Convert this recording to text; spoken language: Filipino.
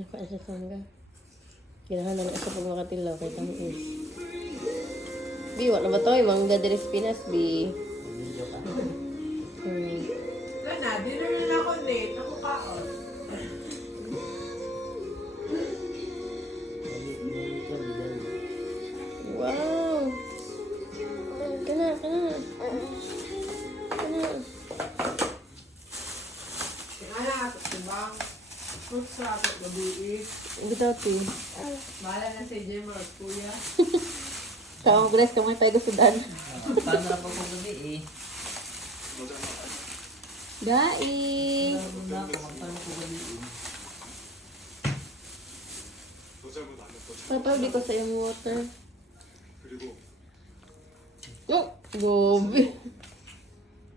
Nakuha sa sangga. Kinahanan na sa pagmakatilaw kay tamis. Bi, wala ba to? Yung mga deres Pinas, Bi. Kana, di naman ako date. Ako kaon. Wow! Kana. Kaya ako, diba? Fruits sa ako, gabi Bitaw, ti. Bahala na si Jay mga kuya. Tawang bless ka mga tayo sudan. Paano na po kung gabi eh? Dai! Paano po gabi eh? Papa, di ko sa iyong water. Oh, gobi.